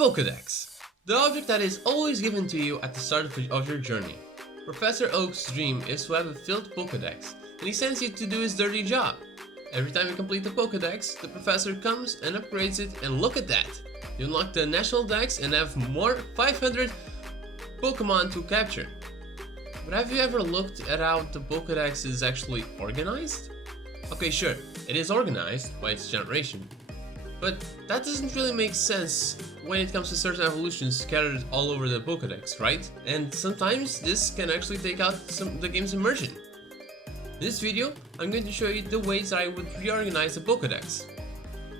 Pokédex, the object that is always given to you at the start of your journey. Professor Oak's dream is to have a filled Pokédex, and he sends you to do his dirty job. Every time you complete the Pokédex, the professor comes and upgrades it, and look at that! You unlock the National Dex and have more 500 Pokemon to capture. But have you ever looked at how the Pokédex is actually organized? Okay, sure, it is organized by its generation, but that doesn't really make sense when it comes to certain evolutions scattered all over the Pokédex, right? And sometimes this can actually take out the game's immersion. In this video, I'm going to show you the ways that I would reorganize the Pokédex.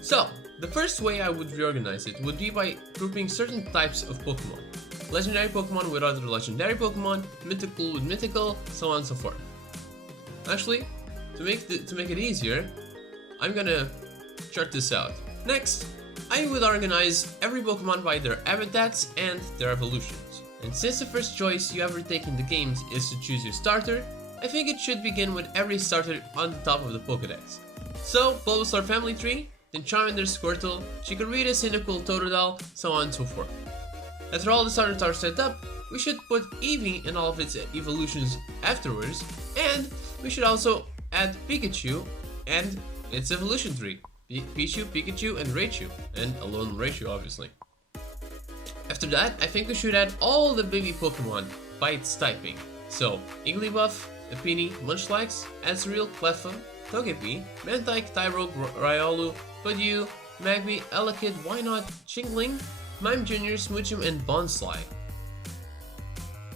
So, the first way I would reorganize it would be by grouping certain types of Pokemon. Legendary Pokemon with other legendary Pokemon, mythical with mythical, so on and so forth. Actually, to make it easier, I'm gonna chart this out. Next, I would organize every Pokemon by their habitats and their evolutions. And since the first choice you ever take in the games is to choose your starter, I think it should begin with every starter on the top of the Pokédex. So, Bulbasaur family tree, then Charmander, Squirtle, Chikorita, Cyndaquil, Totodile, so on and so forth. After all the starters are set up, we should put Eevee in all of its evolutions afterwards, and we should also add Pikachu and its evolution tree. Pichu, Pikachu, and Raichu, and alone Raichu obviously. After that, I think we should add all the baby Pokemon by its typing. So, Igglybuff, Epini, Munchlax, Azurill, Cleffa, Togepi, Mantike, Tyrogue, Riolu, Pidgeot, Magby, Elekid, Wynaut, Chingling, Mime Jr., Smoochum, and Bonsly.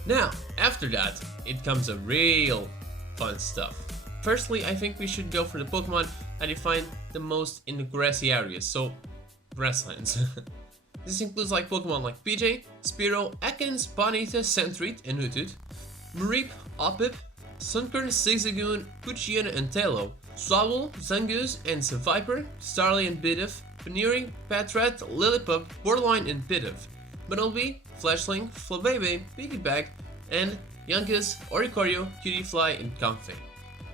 Now, after that, it comes a real fun stuff. Firstly, I think we should go for the Pokemon that you find the most in the grassy areas, so grasslands. This includes like Pokemon like PJ, Spearow, Ekans, Ponyta, Sentreat, and Hoothoot, Mareep, Hoppip, Sunkern, Zigzagoon, Poochyena, and Taillow, Swablu, Zangoose, and Seviper, Starly and Bidoof, Veneering, Patrat, Lillipup, Borderline, and Pidove, Bunnelby, Flashling, Flabebe, Piggyback, and Yunkus, Oricorio, Cutiefly, and Comfey.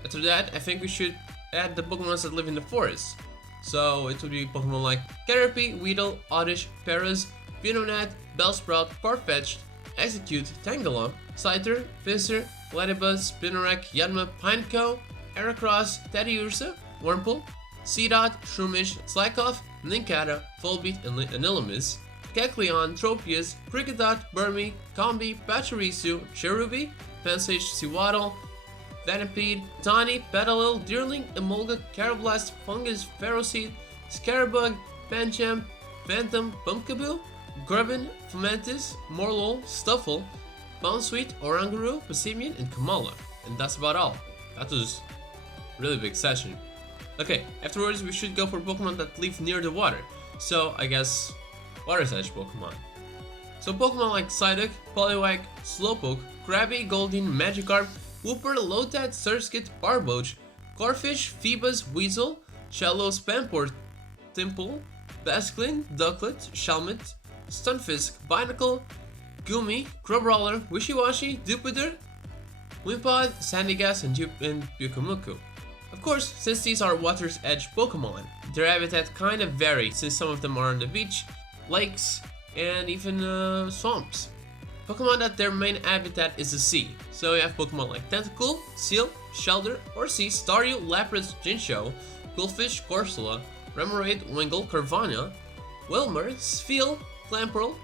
After that, I think we should add the Pokemon that live in the forest. So it would be Pokemon like Caterpie, Weedle, Oddish, Paras, Venonat, Bellsprout, Farfetch'd, Execute, Tangela, Scyther, Visser, Ladybuzz, Spinarak, Yanma, Pineco, Heracross, Teddiursa, Wurmple, Seedot, Shroomish, Slakoth, Nincada, Volbeat, and Anilamis, Kecleon, Tropius, Kricketot, Burmy, Combi, Pachirisu, Cherubi, Fansage, Sewaddle, Venipede, Tawny, Petalil, Deerling, Emolga, Carablast, Fungus, Ferroseed, Scarabug, Pancham, Phantom, Pumpkaboo, Grubbin, Fomantis, Morlul, Stuffle, Bounsweet, Oranguru, Passimian, and Kamala. And that's about all. That was a really big session. Okay, afterwards we should go for Pokemon that live near the water. So I guess water's edge Pokemon. So Pokemon like Psyduck, Poliwag, Slowpoke, Krabby, Goldeen, Magikarp, Wooper, Lotad, Surskit, Barboach, Corphish, Phoebus, Weasel, Shallow, Spamport, Timple, Basculin, Ducklet, Shelmet, Stunfisk, Binacle, Gumi, Crabrawler, Wishiwashi, Dupider, Wimpod, Sandygast, and Pyukumuku. Of course, since these are water's edge Pokemon, their habitat kind of varies since some of them are on the beach, lakes, and even swamps. Pokemon that their main habitat is the sea, so you have Pokemon like Tentacool, Seal, Shelder, Horsea, Staryu, Lapras, Jincho, Quillfish, Corsola, Remoraid, Wingull, Carvanha, Wilmer, Spheal, Clamperl,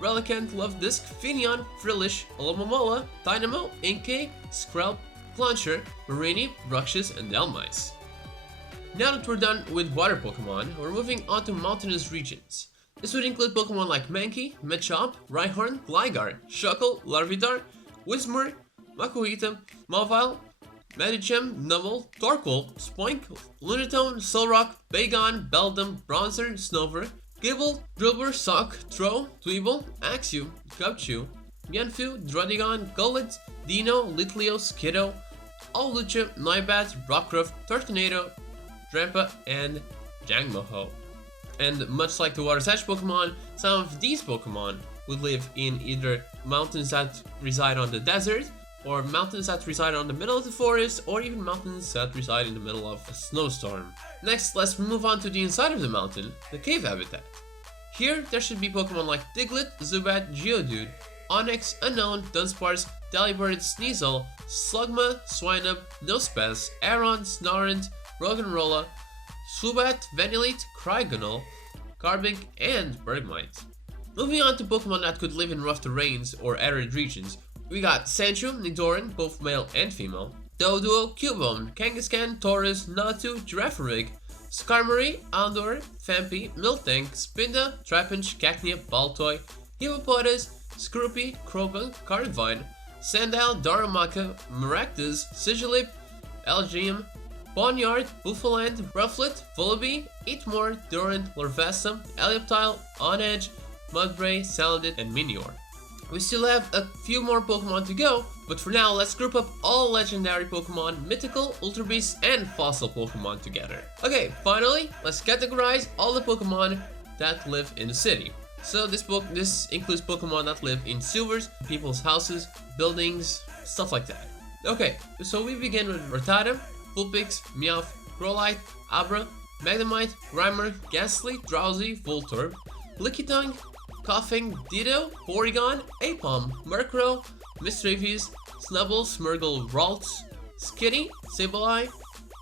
Relicanth, Lovedisc, Finneon, Frillish, Alomomola, Dynamo, Inkay, Skrelp, Clauncher, Mareanie, Bruxish, and Delmice. Now that we're done with water Pokemon, we're moving on to mountainous regions. This would include Pokemon like Mankey, Machop, Rhyhorn, Gligar, Shuckle, Larvitar, Whismur, Makuhita, Mawile, Medicham, Numble, Torkoal, Spoink, Lunatone, Solrock, Bagon, Beldum, Bronzor, Snover, Gibble, Drillbur, Sock, Tro, Dweeble, Axew, Cubchoo, Mienfoo, Druddigon, Gullet, Dino, Litleo, Skiddo, Owlucha, Noibat, Rockruff, Tornado, Drampa, and Jangmo-Ho. And much like the water's edge Pokemon, some of these Pokemon would live in either mountains that reside on the desert, or mountains that reside on the middle of the forest, or even mountains that reside in the middle of a snowstorm. Next, let's move on to the inside of the mountain, the cave habitat. Here, there should be Pokemon like Diglett, Zubat, Geodude, Onix, Unknown, Dunsparce, Delibird, Sneasel, Slugma, Swinub, Nosepass, Aron, Snorunt, Roggenrola, Swoobat, Vanillite, Cryogonal, Garbink, and Bergmite. Moving on to Pokemon that could live in rough terrains or arid regions, we got Sandshrew, Nidoran, both male and female, Doduo, Cubone, Kangaskhan, Taurus, Natu, Girafarig, Skarmory, Houndour, Phanpy, Miltank, Spinda, Trapinch, Cacnea, Baltoy, Hippopotas, Scroopy, Crobat, Cardivine, Sandile, Darumaka, Maractus, Sigilyph, Algium, Boneyard, Buffaland, Rufflet, Vullaby, Eatmore, Durant, Larvesta, Elyoptile, Onedge, Mudbray, Salandit, and Minior. We still have a few more Pokemon to go, but for now let's group up all legendary Pokemon, mythical, Ultra Beasts, and fossil Pokemon together. Okay, finally, let's categorize all the Pokemon that live in the city. So this includes Pokemon that live in sewers, people's houses, buildings, stuff like that. Okay, so we begin with Rattata, Vulpix, Meowth, Growlithe, Abra, Magnemite, Grimer, Ghastly, Drowsy, Voltorb, Lickitung, Coughing, Ditto, Porygon, Apom, Murkrow, Mischievous, Snubbull, Smeargle, Ralts, Skitty, Sableye,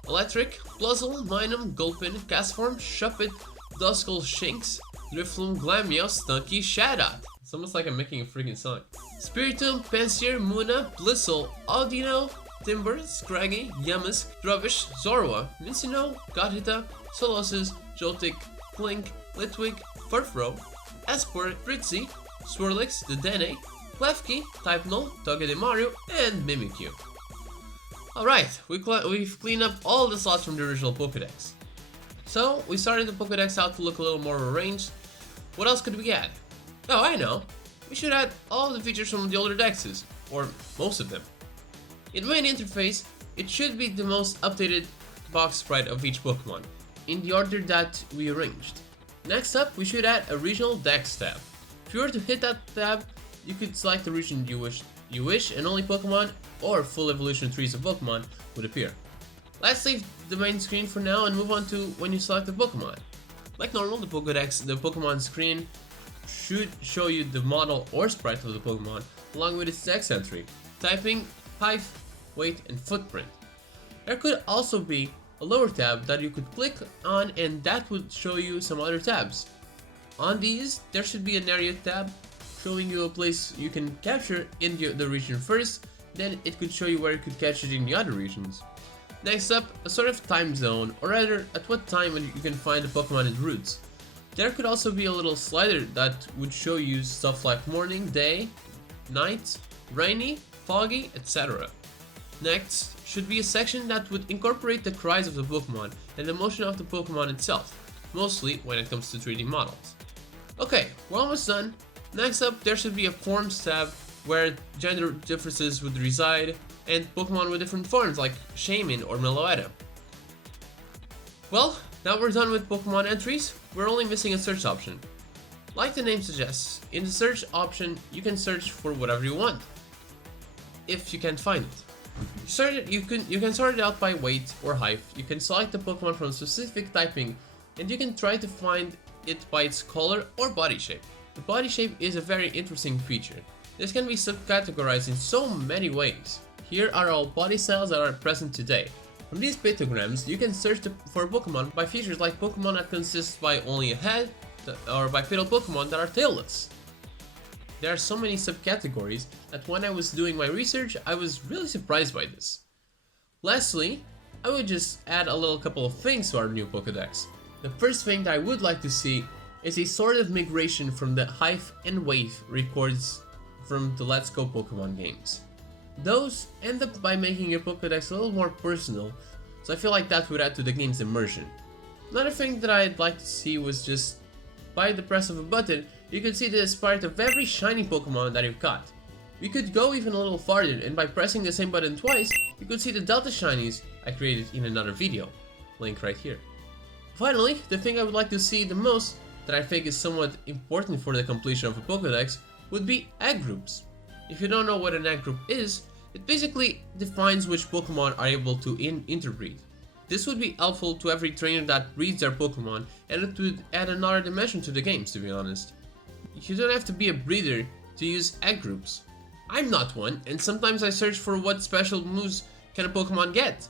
Electric, Bluzzle, Minun, Gulpin, Castform, Shuppet, Duskull, Shinx, Drifloon, Glameow, Stunky, Shadowt. It's almost like I'm making a freaking song. Spiritomb, Pansear, Munna, Blissel, Audino, Timber, Scraggy, Yamask, Drubbish, Zorua, Mincino, Gothita, Solosis, Joltik, Clink, Litwick, Furfrou, Esport, Fritzy, Swirlix, Dedenne, Klefki, Typenol, Togedemaru, and Mimikyu. Alright, we've cleaned up all the slots from the original Pokédex. So, we started the Pokédex out to look a little more arranged. What else could we add? Oh, I know. We should add all the features from the older Dexes, or most of them. In the main interface, it should be the most updated box sprite of each Pokemon, in the order that we arranged. Next up, we should add a regional Dex tab. If you were to hit that tab, you could select the region you wish, and only Pokemon or full evolution trees of Pokemon would appear. Let's leave the main screen for now and move on to when you select a Pokemon. Like normal, the Pokemon screen should show you the model or sprite of the Pokemon along with its Dex entry, typing, height, weight, and footprint. There could also be a lower tab that you could click on and that would show you some other tabs. On these, there should be an area tab showing you a place you can capture in the region first, then it could show you where you could catch it in the other regions. Next up, a sort of time zone, or rather at what time you can find the Pokemon in routes. There could also be a little slider that would show you stuff like morning, day, night, rainy, foggy, etc. Next should be a section that would incorporate the cries of the Pokemon and the motion of the Pokemon itself, mostly when it comes to 3D models. Okay, we're almost done. Next up, there should be a forms tab where gender differences would reside and Pokemon with different forms like Shaymin or Meloetta. Well, now we're done with Pokemon entries, we're only missing a search option. Like the name suggests, in the search option you can search for whatever you want, if you can't find it. You can sort it out by weight or height, you can select the Pokemon from a specific typing, and you can try to find it by its color or body shape. The body shape is a very interesting feature. This can be subcategorized in so many ways. Here are all body styles that are present today. From these pictograms, you can search for Pokemon by features like Pokemon that consist by only a head, or bipedal Pokemon that are tailless. There are so many subcategories that when I was doing my research, I was really surprised by this. Lastly, I would just add a little couple of things to our new Pokédex. The first thing that I would like to see is a sort of migration from the height and weight records from the Let's Go Pokemon games. Those end up by making your Pokédex a little more personal, so I feel like that would add to the game's immersion. Another thing that I'd like to see was just, by the press of a button, you could see the sprite of every shiny Pokemon that you've caught. We could go even a little farther, and by pressing the same button twice, you could see the Delta Shinies I created in another video. Link right here. Finally, the thing I would like to see the most, that I think is somewhat important for the completion of a Pokédex, would be egg groups. If you don't know what an egg group is, it basically defines which Pokemon are able to interbreed. This would be helpful to every trainer that breeds their Pokemon, and it would add another dimension to the games, to be honest. You don't have to be a breeder to use egg groups. I'm not one, and sometimes I search for what special moves can a Pokemon get.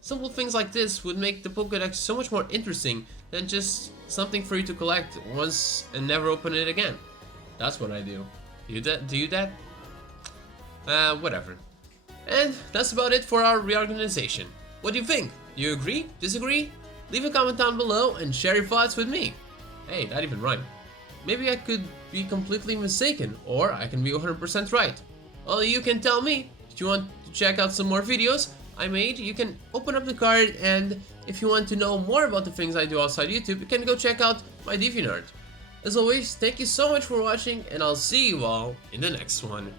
Simple things like this would make the Pokédex so much more interesting than just something for you to collect once and never open it again. That's what I do. Do you that? Whatever. And that's about it for our reorganization. What do you think? Do you agree? Disagree? Leave a comment down below and share your thoughts with me. Hey, that even rhymed. Maybe I could be completely mistaken, or I can be 100% right. Only you can tell me. If you want to check out some more videos I made, you can open up the card, and if you want to know more about the things I do outside YouTube, you can go check out my DeviantArt. As always, thank you so much for watching, and I'll see you all in the next one.